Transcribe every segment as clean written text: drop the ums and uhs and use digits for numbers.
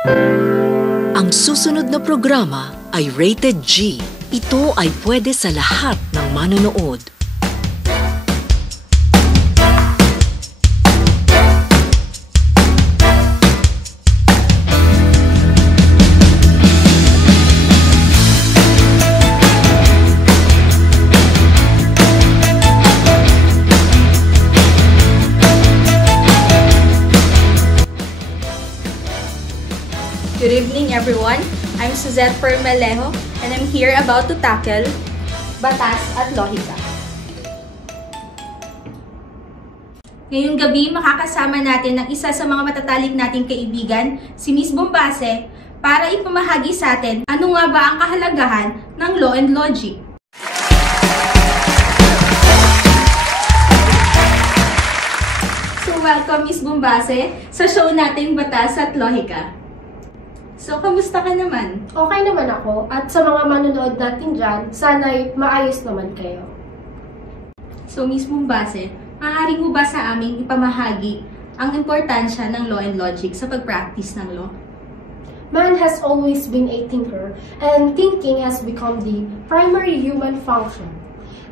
Ang susunod na programa ay rated G. Ito ay pwede sa lahat ng manonood. Good evening, everyone. I'm Suzette Permelejo, and I'm here about to tackle Batas at Lohika. Ngayong gabi, makakasama natin ang isa sa mga matatalik nating kaibigan, si Miss Bombase, para ipamahagi sa atin ano nga ba ang kahalagahan ng law and logic. So, welcome Miss Bombase sa show nating Batas at Lohika. So, kamusta ka naman? Okay naman ako, at sa mga manonood natin dyan, sana'y maayos naman kayo. So, Miss Bombase, maaari mo ba sa aming ipamahagi ang importansya ng law and logic sa pag-practice ng law? Man has always been a thinker, and thinking has become the primary human function.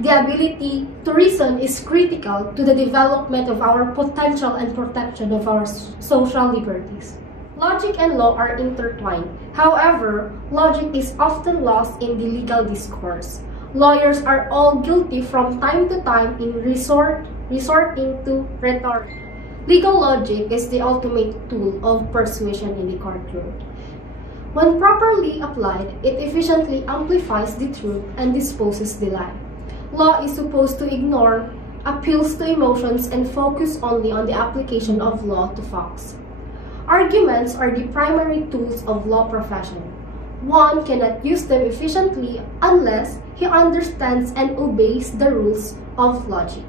The ability to reason is critical to the development of our potential and protection of our social liberties. Logic and law are intertwined. However, logic is often lost in the legal discourse. Lawyers are all guilty from time to time in resorting to rhetoric. Legal logic is the ultimate tool of persuasion in the courtroom. When properly applied, it efficiently amplifies the truth and disposes the lie. Law is supposed to ignore appeals to emotions and focus only on the application of law to facts. Arguments are the primary tools of law profession. One cannot use them efficiently unless he understands and obeys the rules of logic.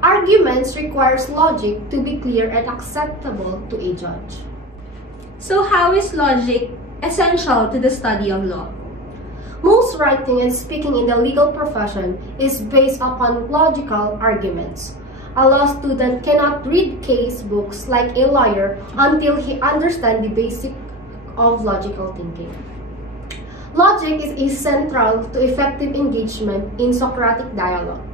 Arguments requires logic to be clear and acceptable to a judge. So how is logic essential to the study of law? Most writing and speaking in the legal profession is based upon logical arguments. A law student cannot read case books like a lawyer until he understands the basic of logical thinking. Logic is central to effective engagement in Socratic dialogue.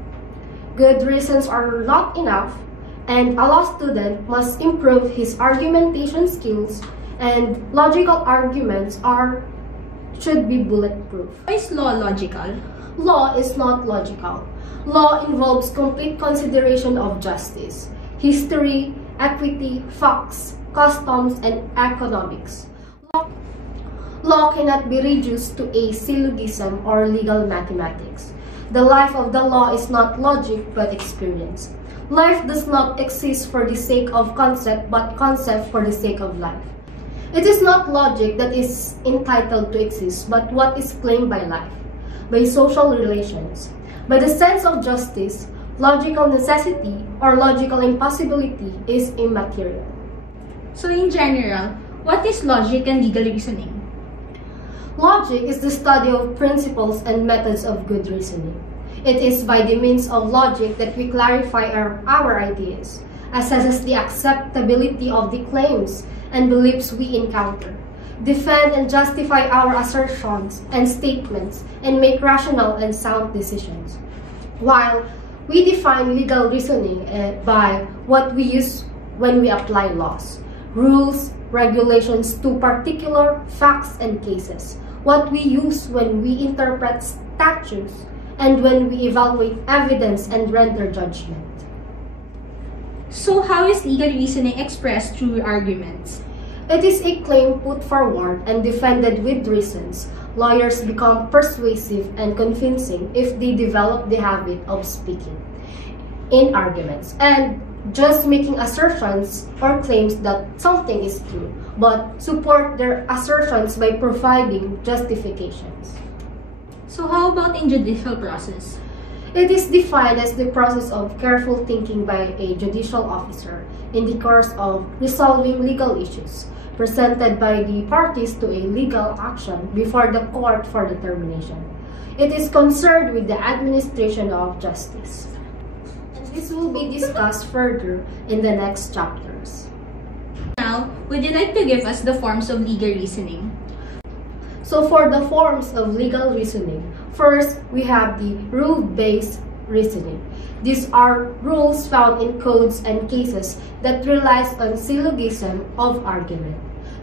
Good reasons are not enough, and a law student must improve his argumentation skills, and logical arguments should be bulletproof. Is law logical? Law is not logical. Law involves complete consideration of justice, history, equity, facts, customs, and economics. Law cannot be reduced to a syllogism or legal mathematics. The life of the law is not logic but experience. Life does not exist for the sake of concept but concept for the sake of life. It is not logic that is entitled to exist but what is claimed by life, by social relations. By the sense of justice, logical necessity or logical impossibility is immaterial. So in general, what is logic and legal reasoning? Logic is the study of principles and methods of good reasoning. It is by the means of logic that we clarify our ideas, assesses the acceptability of the claims and beliefs we encounter, defend and justify our assertions and statements, and make rational and sound decisions. While we define legal reasoning by what we use when we apply laws, rules, regulations to particular facts and cases, what we use when we interpret statutes, and when we evaluate evidence and render judgment. So how is legal reasoning expressed through arguments? It is a claim put forward and defended with reasons. Lawyers become persuasive and convincing if they develop the habit of speaking in arguments and just making assertions or claims that something is true, but support their assertions by providing justifications. So how about in judicial process? It is defined as the process of careful thinking by a judicial officer in the course of resolving legal issues presented by the parties to a legal action before the court for determination. It is concerned with the administration of justice. And this will be discussed further in the next chapters. Now, now, would you like to give us the forms of legal reasoning? So for the forms of legal reasoning, first we have the rule-based reasoning. These are rules found in codes and cases that relies on syllogism of argument.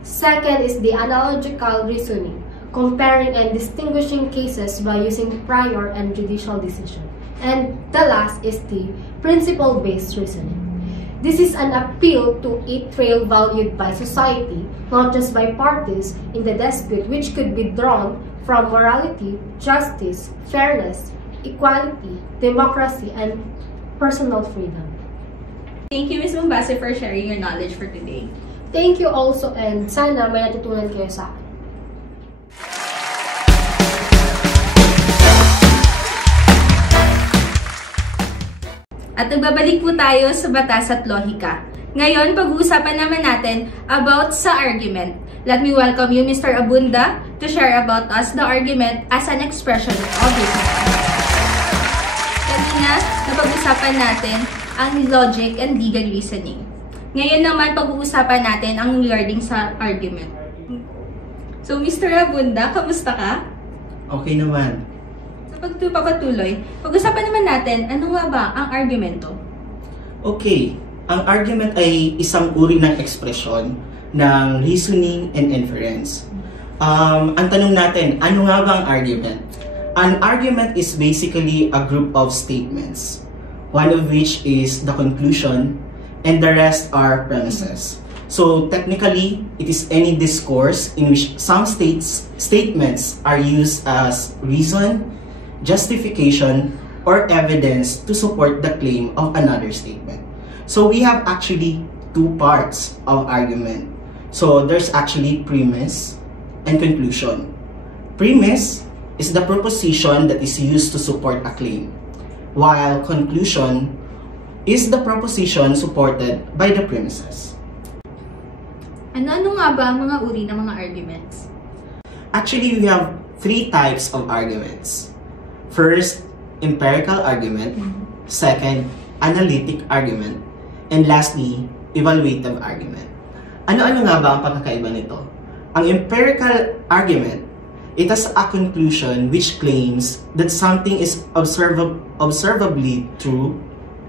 Second is the analogical reasoning, comparing and distinguishing cases by using prior and judicial decision. And the last is the principle-based reasoning. This is an appeal to a trail valued by society, not just by parties in the dispute, which could be drawn from morality, justice, fairness, equality, democracy, and personal freedom. Thank you, Ms. Mombase, for sharing your knowledge for today. Thank you also, and sana may natutunan kayo sa akin. At nagbabalik po tayo sa batas at lohika. Ngayon, pag-uusapan naman natin about sa argument. Let me welcome you, Mr. Abunda, to share about us the argument as an expression of reason. Kanina, napag-usapan natin ang logic and legal reasoning. Ngayon naman, pag-uusapan natin ang regarding sa argument. So, Mr. Abunda, kamusta ka? Okay naman. Pagpapatuloy, pag-usapan naman natin, ano nga ba ang argumento? Okay, ang argument ay isang uri ng ekspresyon ng reasoning and inference. Ang tanong natin, ano nga ba ang argument? An argument is basically a group of statements, one of which is the conclusion, and the rest are premises. So technically, it is any discourse in which some statements are used as reason, justification, or evidence to support the claim of another statement. So we have actually two parts of argument. So there's actually premise and conclusion. Premise is the proposition that is used to support a claim, while conclusion is the proposition supported by the premises. Ano nga ba ang mga uri ng mga arguments? Actually, we have three types of arguments. First, empirical argument. Second, analytic argument. And lastly, evaluative argument. Ano-ano nga ba ang pagkakaiba nito? Ang empirical argument, it has a conclusion which claims that something is observably true,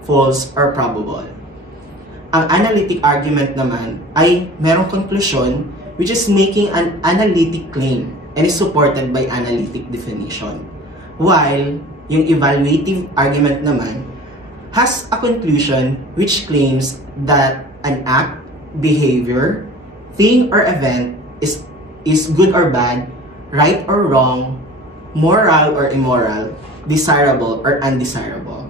false, or probable. Ang analytic argument naman ay merong conclusion which is making an analytic claim and is supported by analytic definition. While yung evaluative argument naman has a conclusion which claims that an act, behavior, thing, or event is good or bad, right or wrong, moral or immoral, desirable or undesirable.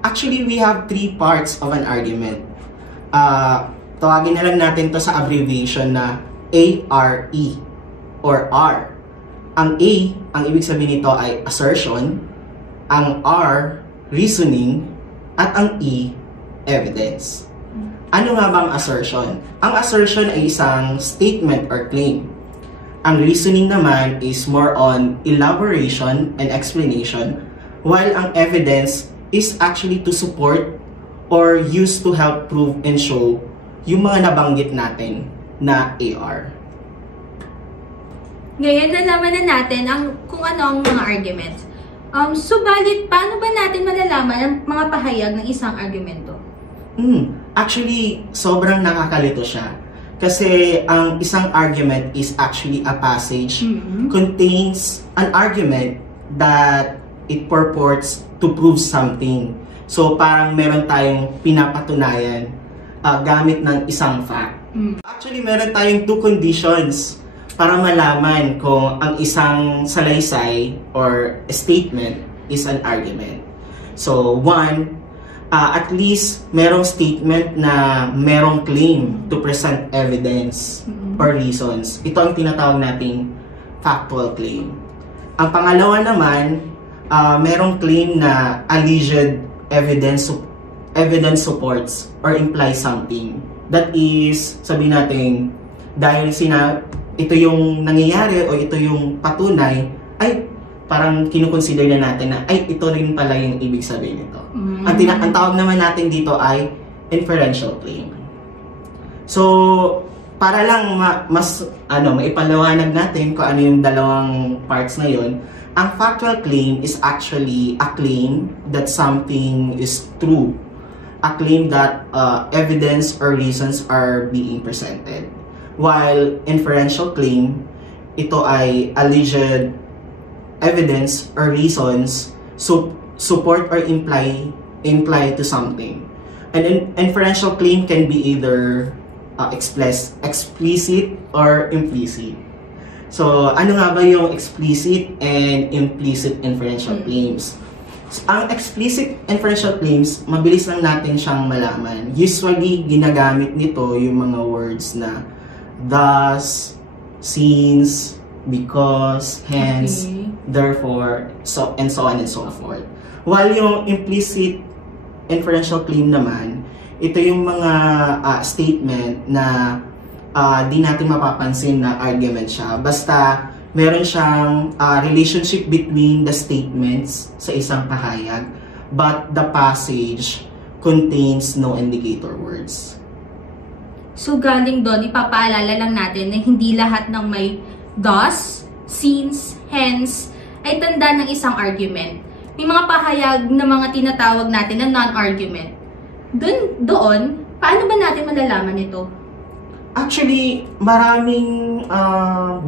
Actually, we have three parts of an argument. Tawagin na lang natin to sa abbreviation na ARE or R. Ang A, ang ibig sabihin nito ay assertion, ang R, reasoning, at ang E, evidence. Ano nga bang assertion? Ang assertion ay isang statement or claim. Ang reasoning naman is more on elaboration and explanation, while ang evidence is actually to support or used to help prove and show yung mga nabanggit natin na AR. Ngayon, nalaman na natin kung ano ang mga arguments. Subalit, paano ba natin malalaman ang mga pahayag ng isang argumento? Actually, sobrang nakakalito siya. Kasi ang isang argument is actually a passage contains an argument that it purports to prove something. So, parang meron tayong pinapatunayan gamit ng isang fact. Actually, meron tayong two conditions para malaman kung ang isang salaysay or statement is an argument. So, one, at least merong statement na merong claim to present evidence or reasons. Ito ang tinatawag nating factual claim. Ang pangalawa naman, merong claim na alleged evidence supports or implies something. That is, sabihin natin, dahil ito yung nangyayari o ito yung patunay, ay parang kinukonsider na natin na ay ito rin pala yung ibig sabihin nito. Ang tawag naman natin dito ay inferential claim. So, para lang maipaliwanag natin kung ano yung dalawang parts na yun, ang factual claim is actually a claim that something is true. A claim that evidence or reasons are being presented. While inferential claim, ito ay alleged evidence or reasons support or imply to something. An inferential claim can be either explicit or implicit. So, ano nga ba yung explicit and implicit inferential claims? So, ang explicit inferential claims, mabilis lang natin siyang malaman. Usually, ginagamit nito yung mga words na thus, since, because, hence, therefore, so and so on and so forth. While yung implicit inferential claim naman, ito yung mga statement na di natin mapapansin na argument siya. Basta meron siyang relationship between the statements sa isang pahayag, but the passage contains no indicator words. So galing doon, ipapaalala lang natin na hindi lahat ng may thus, since, hence, ay tanda ng isang argument. May mga pahayag na mga tinatawag natin na non-argument. Doon, paano ba natin malalaman ito? Actually, maraming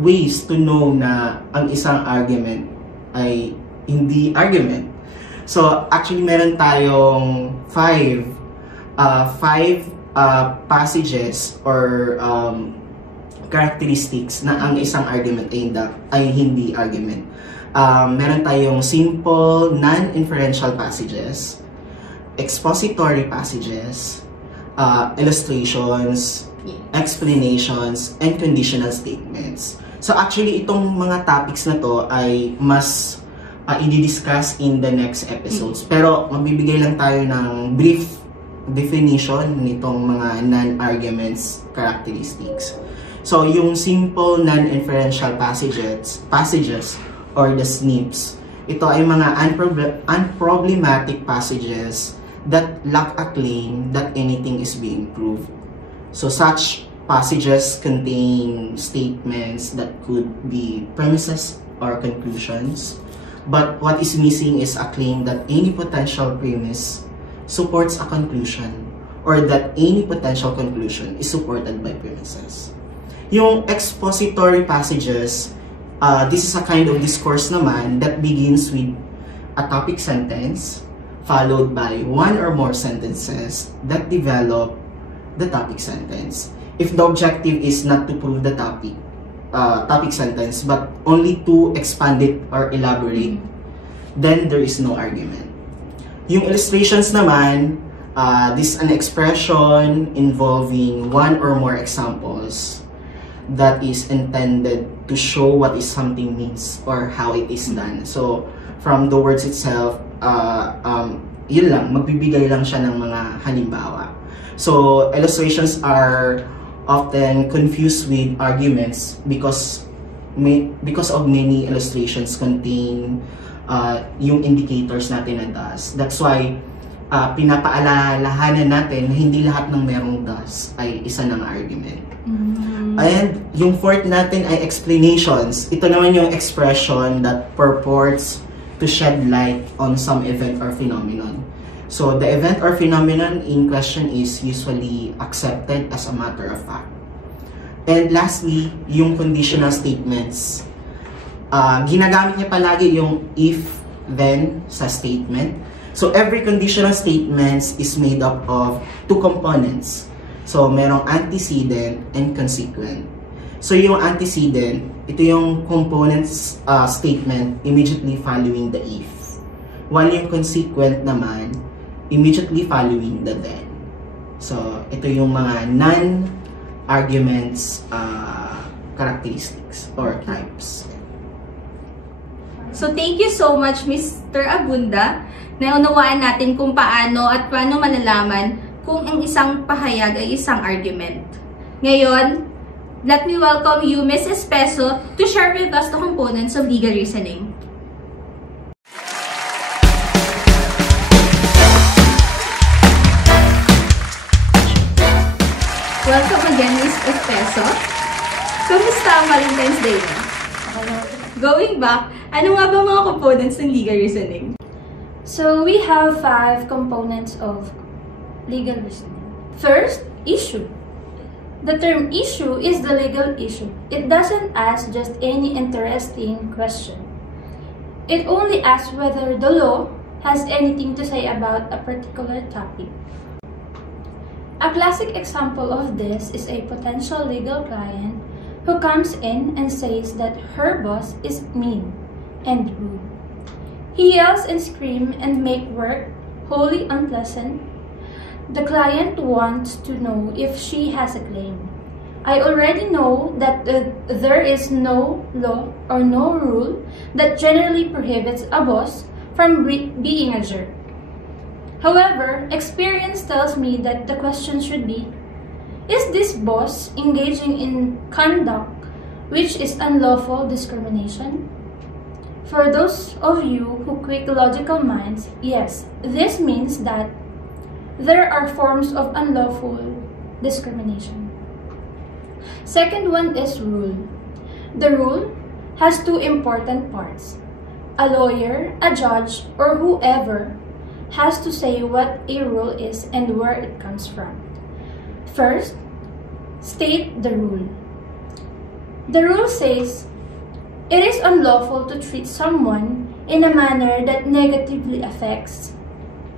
ways to know na ang isang argument ay hindi argument. So, actually, meron tayong five passages or characteristics na ang isang argument ay hindi argument. Meron tayong simple, non-inferential passages, expository passages, illustrations, explanations, and conditional statements. So actually, itong mga topics na to ay mas i-discuss in the next episodes. Pero magbibigay lang tayo ng brief definition nitong mga non-arguments characteristics. So yung simple non-inferential passages or the SNPs, ito ay mga unproblematic passages that lack a claim that anything is being proved. So such passages contain statements that could be premises or conclusions, but what is missing is a claim that any potential premise supports a conclusion or that any potential conclusion is supported by premises. Yung expository passages, this is a kind of discourse naman that begins with a topic sentence followed by one or more sentences that develop the topic sentence. If the objective is not to prove the topic sentence but only to expand it or elaborate, then there is no argument. Yung illustrations naman, this is an expression involving one or more examples that is intended to show what is something means or how it is done. So, from the words itself, yun lang, magbibigay lang siya ng mga halimbawa. So, illustrations are often confused with arguments because of many illustrations contain yung indicators natin na thus. That's why pinapaalalahanan natin na hindi lahat ng merong thus ay isa ng argument. And yung fourth natin ay explanations. Ito naman yung expression that purports to shed light on some event or phenomenon. So the event or phenomenon in question is usually accepted as a matter of fact. And lastly, yung conditional statements. Ginagamit niya palagi yung if-then sa statement. So every conditional statements is made up of two components. So merong antecedent and consequent. So yung antecedent, ito yung components statement immediately following the if. While yung consequent naman, immediately following the then. So ito yung mga non-arguments characteristics or types. So thank you so much, Mr. Abunda. Naunawaan natin kung paano malalaman kung ang isang pahayag ay isang argument. Ngayon, let me welcome you, Ms. Espeso, to share with us the components of legal reasoning. Welcome again, Miss Espeso. Kamusta ang Valentine's Day mo? Going back, ano nga ba mga components ng legal reasoning? So we have 5 components of legal reasoning. First, issue. The term issue is the legal issue. It doesn't ask just any interesting question. It only asks whether the law has anything to say about a particular topic. A classic example of this is a potential legal client who comes in and says that her boss is mean and rude. He yells and screams and makes work wholly unpleasant. The client wants to know if she has a claim. I already know that there is no law or no rule that generally prohibits a boss from being a jerk. However, experience tells me that the question should be, is this boss engaging in conduct which is unlawful discrimination? For those of you who quick logical minds, yes, this means that there are forms of unlawful discrimination. Second one is rule. The rule has 2 important parts. A lawyer, a judge, or whoever has to say what a rule is and where it comes from. First, state the rule. The rule says, it is unlawful to treat someone in a manner that negatively affects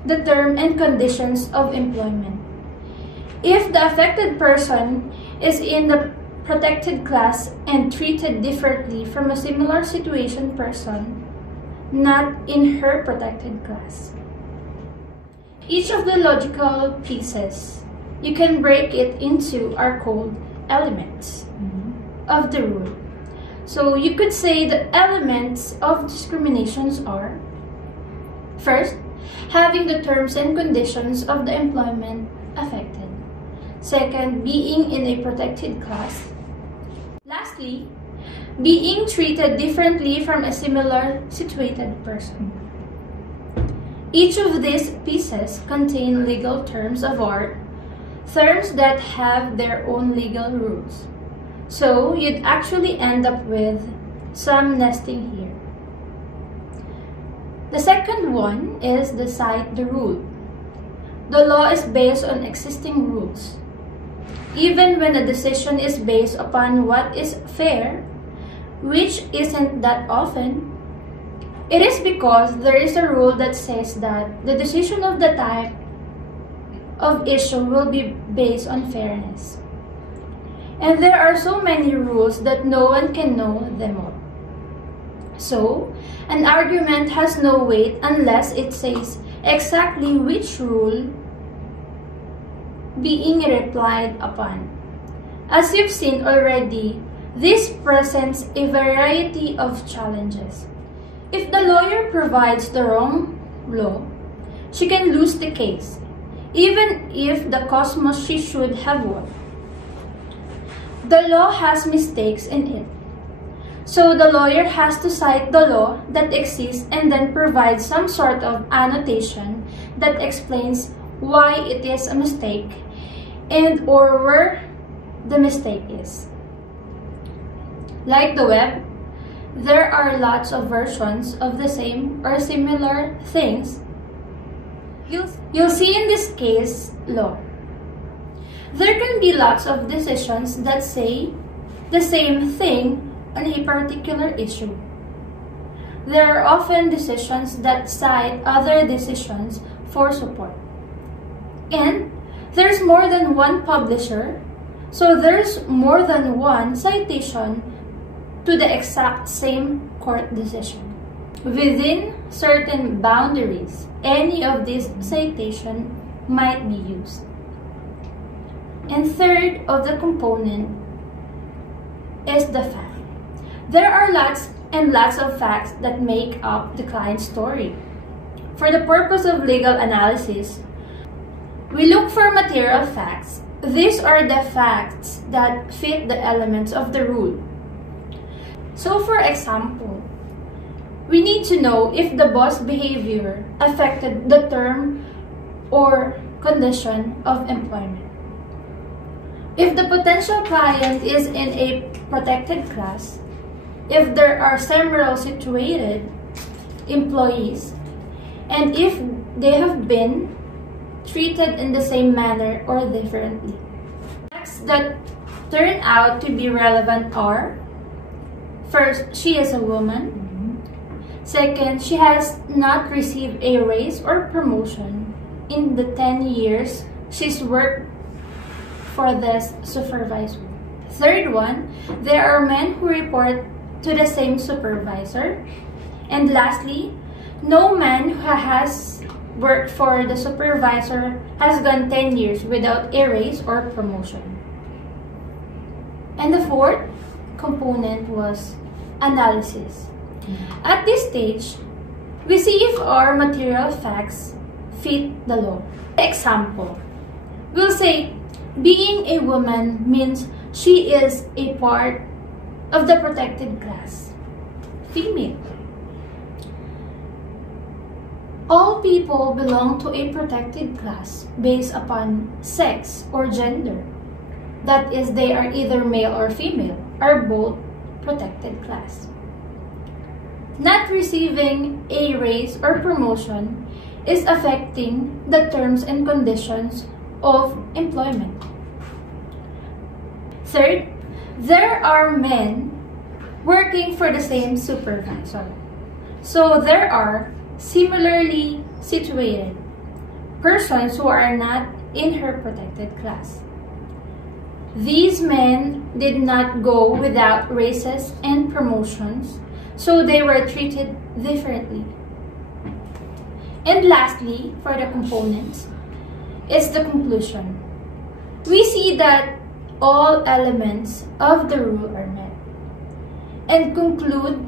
the term and conditions of employment. If the affected person is in the protected class and treated differently from a similar situation person, not in her protected class. Each of the logical pieces, you can break it into are called elements of the rule. So you could say the elements of discriminations are, first, having the terms and conditions of the employment affected. Second, being in a protected class. Lastly, being treated differently from a similar situated person. Each of these pieces contain legal terms of art, terms that have their own legal rules. So you'd actually end up with some nesting here. The second one is the cite the rule. The law is based on existing rules. Even when a decision is based upon what is fair, which isn't that often, it is because there is a rule that says that the decision of the type of issue will be based on fairness. And there are so many rules that no one can know them all. So, an argument has no weight unless it says exactly which rule being replied upon. As you've seen already, this presents a variety of challenges. If the lawyer provides the wrong law, she can lose the case, even if the cosmos she should have won. The law has mistakes in it, so the lawyer has to cite the law that exists and then provide some sort of annotation that explains why it is a mistake and or where the mistake is. Like the web, there are lots of versions of the same or similar things. You'll see in this case law. There can be lots of decisions that say the same thing on a particular issue. There are often decisions that cite other decisions for support. And there's more than one publisher, so there's more than one citation to the exact same court decision. Within certain boundaries, any of these citations might be used. And third of the component is the fact. There are lots and lots of facts that make up the client's story. For the purpose of legal analysis, we look for material facts. These are the facts that fit the elements of the rule. So for example, we need to know if the boss behavior affected the term or condition of employment. If the potential client is in a protected class, if there are several situated employees, and if they have been treated in the same manner or differently. Facts that turn out to be relevant are: first, she is a woman. Second, she has not received a raise or promotion in the 10 years she's worked for this supervisor. Third one, there are men who report to the same supervisor. And lastly, no man who has worked for the supervisor has gone 10 years without a raise or promotion. And the fourth component was analysis. At this stage, we see if our material facts fit the law. Example, we'll say being a woman means she is a part of the protected class, female. All people belong to a protected class based upon sex or gender. That is, they are either male or female, or both protected class. Not receiving a raise or promotion is affecting the terms and conditions of employment. Third, there are men working for the same supervisor. So there are similarly situated persons who are not in her protected class. These men did not go without raises and promotions, so they were treated differently. And lastly, for the components, is the conclusion. We see that all elements of the rule are met, and conclude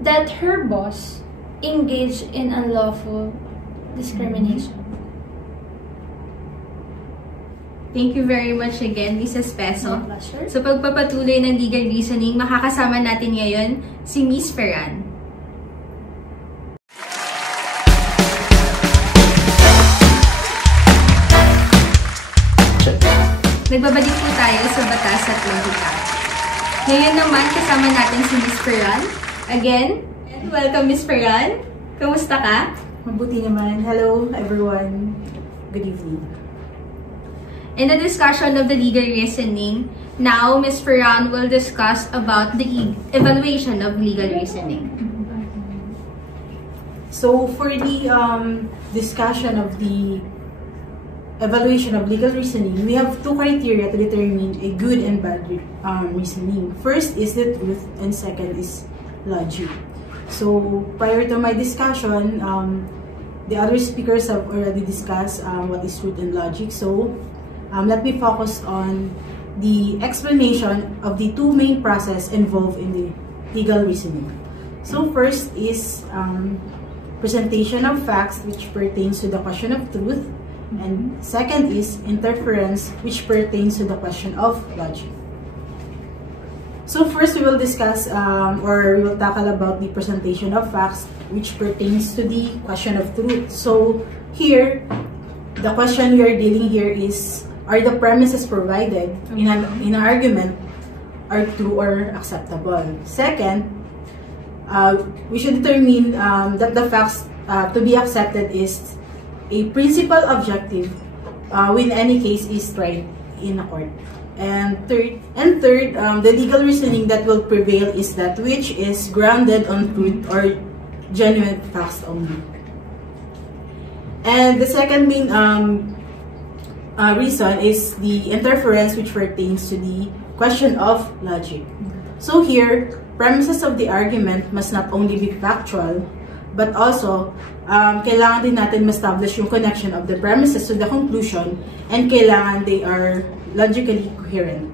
that her boss engaged in unlawful discrimination. Thank you very much again, Mrs. Peso. My pleasure. Sa pagpapatuloy ng legal reasoning, makakasama natin ngayon si Miss Ferran. Nagbabalik po tayo sa batas at logika. Ngayon naman, kasama natin si Miss Ferran. Again, and welcome Miss Ferran. Kamusta ka? Mabuti naman. Hello, everyone. Good evening. In the discussion of the legal reasoning, now Ms. Ferran will discuss about the evaluation of legal reasoning. So, for the discussion of the evaluation of legal reasoning, we have two criteria to determine a good and bad reasoning. First is the truth, and second is logic. So, prior to my discussion, the other speakers have already discussed what is truth and logic. So, let me focus on the explanation of the two main processes involved in the legal reasoning. So first is presentation of facts, which pertains to the question of truth, and second is interference, which pertains to the question of logic. So first we will discuss or we will tackle about the presentation of facts, which pertains to the question of truth. So here, the question we are dealing here is, are the premises provided in an argument are true or acceptable? Second, we should determine that the facts to be accepted is a principal objective when any case is tried in a court. And third, the legal reasoning that will prevail is that which is grounded on truth or genuine facts only. And the second main reason is the interference, which pertains to the question of logic. So here, premises of the argument must not only be factual, but also kailangan din natin ma-establish yung connection of the premises to the conclusion, and kailangan they are logically coherent.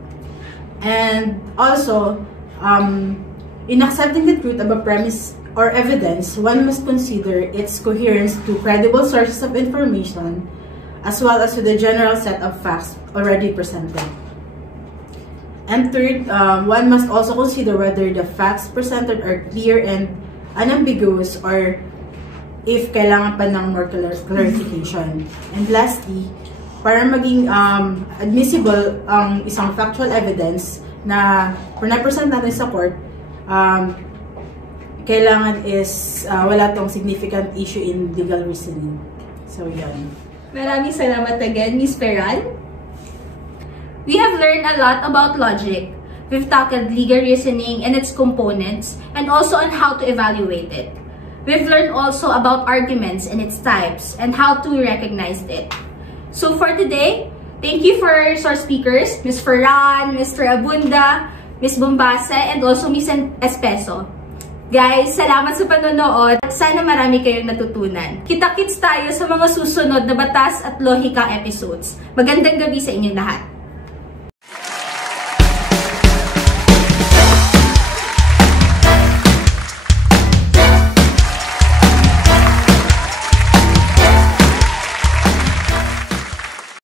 And also, in accepting the truth of a premise or evidence, one must consider its coherence to credible sources of information, as well as to the general set of facts already presented. And third, one must also consider whether the facts presented are clear and unambiguous, or if kailangan pa ng more clarification. And lastly, para maging admissible ang isang factual evidence na na-present natin sa court, kailangan is wala tong significant issue in legal reasoning. So, yan. Maraming salamat again, Ms. Ferran. We have learned a lot about logic. We've tackled legal reasoning and its components, and also on how to evaluate it. We've learned also about arguments and its types, and how to recognize it. So for today, thank you for our speakers, Ms. Ferran, Mr. Abunda, Ms. Bombase, and also Ms. Espeso. Guys, salamat sa panonood. Sana marami kayong natutunan. Kita-kits tayo sa mga susunod na batas at lohika episodes. Magandang gabi sa inyong lahat.